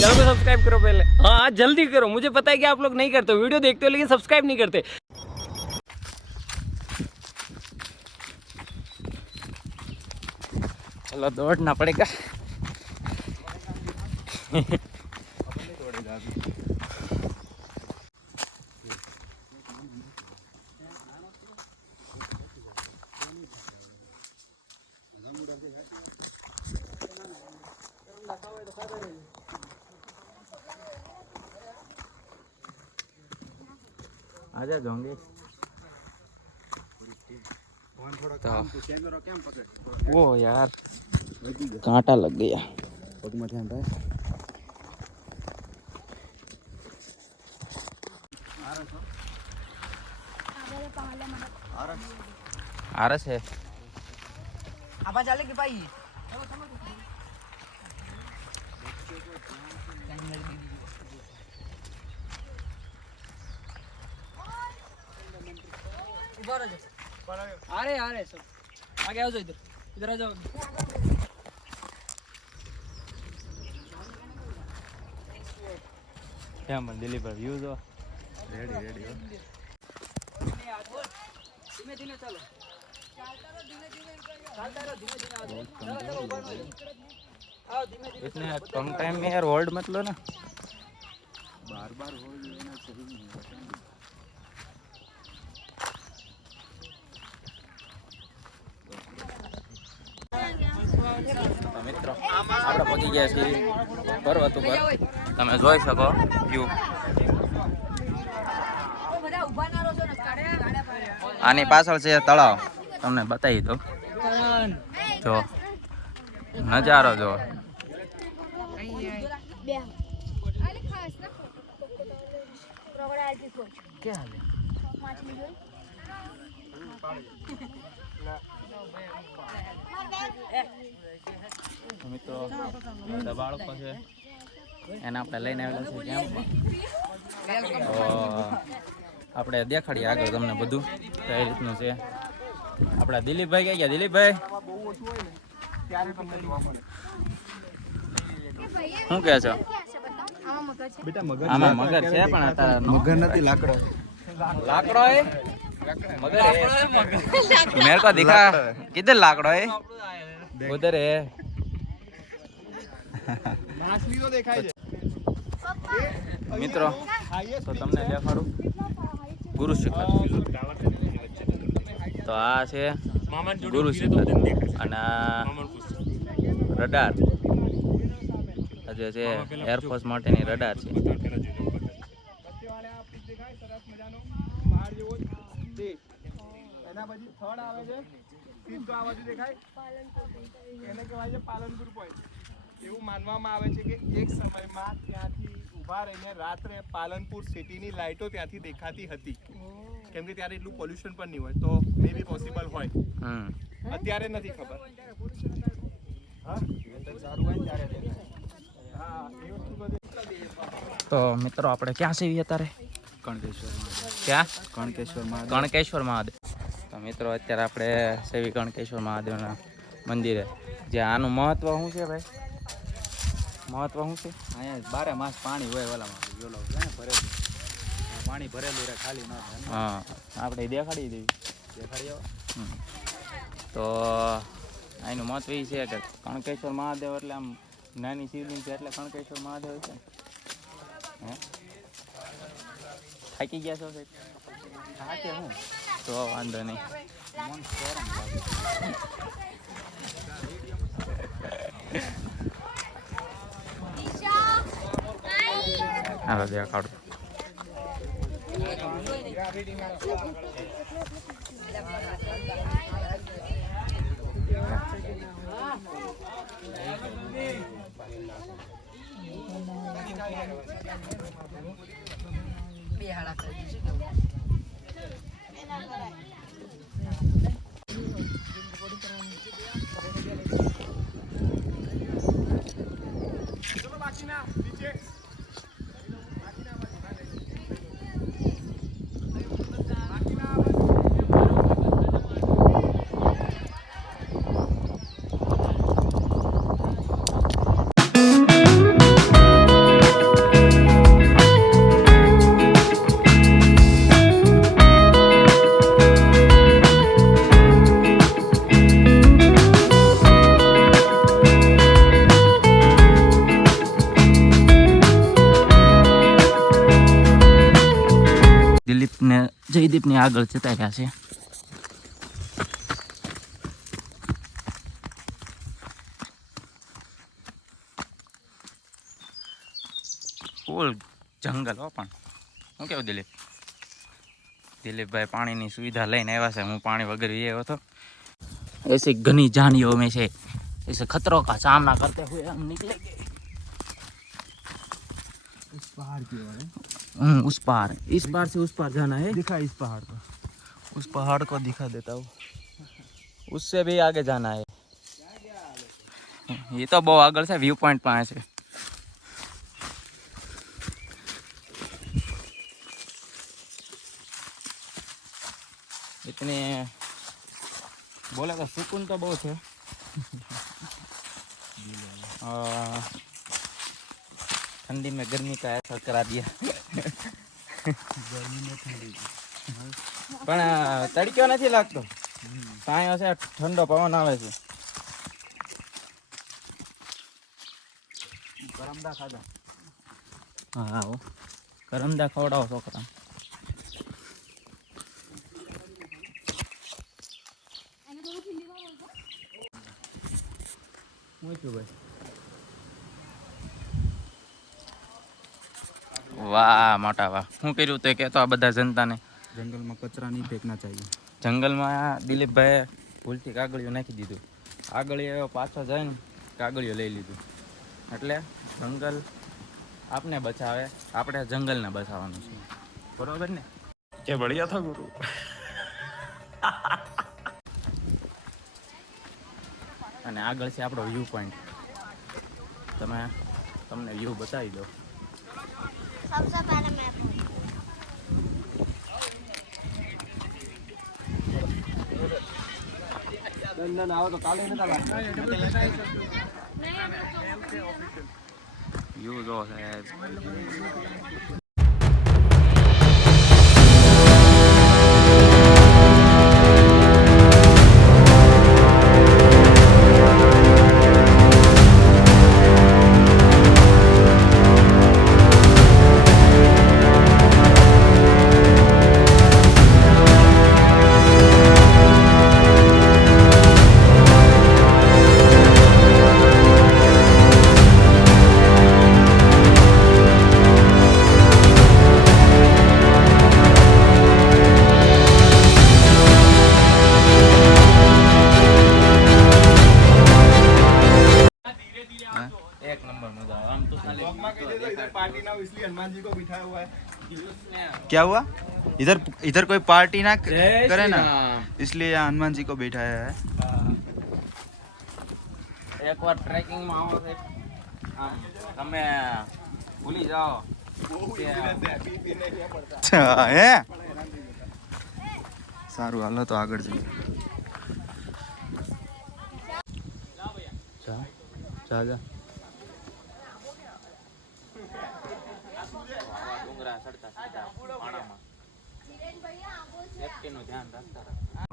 Subscribe करो पहले। हाँ जल्दी करो। मुझे पता है कि आप लोग नहीं करते, वीडियो देखते हो लेकिन सब्सक्राइब नहीं करते। चलो, दौड़ना पड़ेगा। आजा जाऊंगे तो वो यार कांटा लग गया आरस है આબા ચાલે કે ऊपर आ जाओ। आ रहे आ रहे सब। आगे आ जाओ इधर। इधर आ जाओ। क्या मन पर व्यूज़ हो रेडी रेडी हो। धीमे धीमे चलो इतने कम टाइम में यार वर्ल्ड मत लो ना। बार बार हो जाए ना सही नहीं તો મિત્રો આપણે પહોંચી ગયા છીએ. પર્વત ઉપર તમે જોઈ શકો વ્યૂ આની પાછળ છે તળાવ. તમને બતાવી દઉં. જો. નજારો જો. તો મિત્રો બાળકો છે. એને આપણે લઈને આવેલા છે આપણે દેખાડીએ આગળ તમને બધું કઈ રીતનું છે. આપણા દિલીપભાઈ ક્યાં ગયા? દિલીપભાઈ? શું કે છો? મગર છે. પણ મગર નથી લાકડો. લાકડો मेरे को दिखा किधर लाकड़ो है उधर है મિત્રો તો તમને દેખાડું ગુરુ શિખર તો આ છે ગુરુ શિખર અને આ રડાર આ જે છે એરફોર્સ માટેની રડાર છે એના પછી થર્ડ આવે છે. સીધો આ બાજુ દેખાય. એને કહેવાય છે પાલનપુર પોઈન્ટ એવું માનવામાં આવે છે કે એક સમયમાં ત્યાંથી ઊભા રહીને રાત્રે પાલનપુર સિટીની લાઇટો ત્યાંથી દેખાતી હતી. કેમ કે ત્યારે એટલું પોલ્યુશન પણ નહીં હોય તો મે બી પોસિબલ હોય. અત્યારે નથી ખબર. હા? તો મિત્રો આપણે ક્યાં છીએ અત્યારે? કણકેશ્વર ક્યાં? કણકેશ્વર કણકેશ્વર મહાદેવ. તો મિત્રો અત્યારે આપણે સેવી કણકેશ્વર મહાદેવના મંદિરે. જે આનું મહત્વ શું છે ભાઈ? મહત્વ શું છે? અહીંયા બારે માસ પાણી હોય ઓલામાં. છે ભરેલું. પાણી ભરેલું રહે ખાલી ન હા આપણે દેખાડી દેવી. દેખાડી. તો અહીંનું મહત્વ એ છે કે કણકેશ્વર મહાદેવ એટલે આમ નાની શિવલિંગ છે એટલે કણકેશ્વર મહાદેવ છે. હે? થાકી ગયા છો સાહેબ? થાકે હું. તો વાંધો નહીં. મન શરમ કાઢો. હાલો દેખાડું aqui né, na DJ. અહીંયા આગળ જતા રહ્યા છે. ફૂલ જંગલ હો પણ. શું કેવું દિલીપ? દિલીપભાઈ પાણીની સુવિધા લઈને આવ્યા છે. હું પાણી વગર એવો આવ્યો હતો એસી ઘણી જાણીઓ મેં છે. એસે ખતરો કા સામના કરતે હુએ હમ નીકળે ગયે. हम्म, उस पार इस पार से उस पार जाना है? दिखा इस पहाड़ को। उस पहाड़ को दिखा देता हूँ। उससे भी आगे जाना है। ये तो बहुत आगल से व्यू पॉइंट पाए से इतने बोला तो सुकून तो बहुत है। ठंडी में गर्मी का ऐसा करा दिया પણ આ તડક્યો નથી લાગતો કાંઈ હશે ઠંડો પવન આવે છે करमदा खादा હા હો કરમદા ખવડાવો છોકરા મૂક્યું ભાઈ વાહ મોટા વાહ. શું કર્યું તે? કહેતો આ બધા જનતાને. જંગલમાં કચરા નહીં ફેંકના ચાહીએ. જંગલમાં દિલીપભાઈ ભૂલથી કાગળિયું નાખી દીધું. કાગળિયો પાછો જઈને કાગળિયો લઈ લીધું. એટલે જંગલ આપને બચાવે આપણે જંગલને બચાવવાનું છે. બરોબર ને? કે બળિયા થા ગુરુ. અને આગળ છે આપણો વ્યૂ પોઈન્ટ તમે તમને વ્યૂ બતાવી દો सबसे पहले मैं दंडन आओ तो काले नता વ્યૂ જો સાહેબ ખાલી पार्टी ना हो इसलिए हनुमान जी को बिठाया हुआ है क्या हुआ इधर इधर कोई पार्टी ना क- जय करे श्री ना राम। इसलिए यहाँ हनुमान जी को बैठाया है એકવાર ટ્રેકિંગમાં આવો છે આમ તમે ભૂલી જાઓ કે पी पी नहीं पड़ता अच्छा હે સારું હાલો તો આગળ જઈએ જા જા જા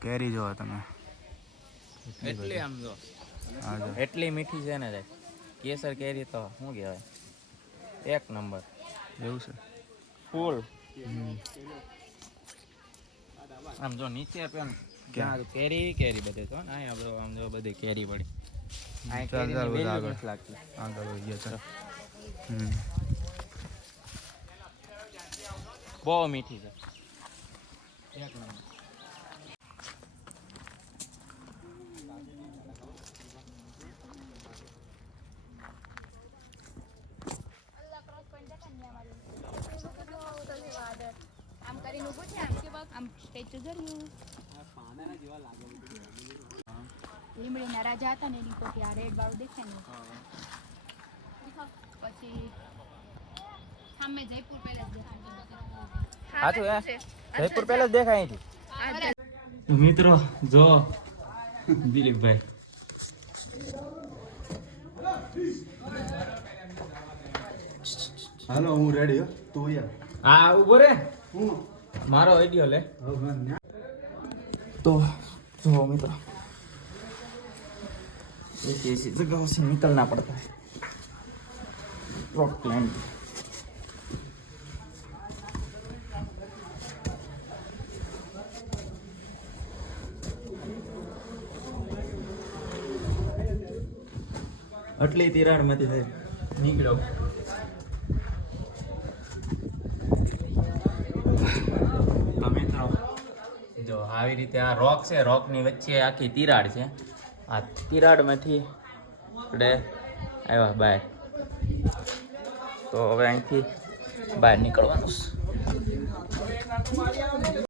કેરી જો તમે. એટલી આમ જો. એટલી મીઠી છે ને કેસર કેરી તો શું કહેવાય? એક નંબર. એવું છે. ફૂલ. આમ જો નીચે પણ ક્યાં? કેરી કેરી બધે તો ને અહીંયા બધો આમ જો બધી કેરી પડી. આગળ. નથી લાગતી. આગળ હમ. બહુ મીઠી છે એક નંબર આમ કરીને ઊભું છે આમ કે બસ આમ સ્ટેચ્યુ ધર્યું લીમડીના રાજા હતા ને એની ઉપરથી આ રેડ વાળું દેખાય ને પછી સામે જયપુર પેલેસ દેખાય સાચું હે જયપુર પહેલા જ દેખાય મિત્રો જો. દિલીપભાઈ. હાલો હું રેડી તું યાર હા ઊભો રે. હું? મારો આઈડિયો લે. તો જો મિત્રો. એક એસી જગ્યાઓ છે નીકળ ના પડતા. રોક ક્લાઇમ્બ આટલી તિરાડમાંથી થઈ નીકળ્યો તો મિત્રો, જો આવી રીતે આ રોક છે, રોકની વચ્ચે આખી તિરાડ છે. આ તિરાડમાંથી આપણે આવ્યા બહાર તો હવે અહીંથી બહાર નીકળવાનું. છે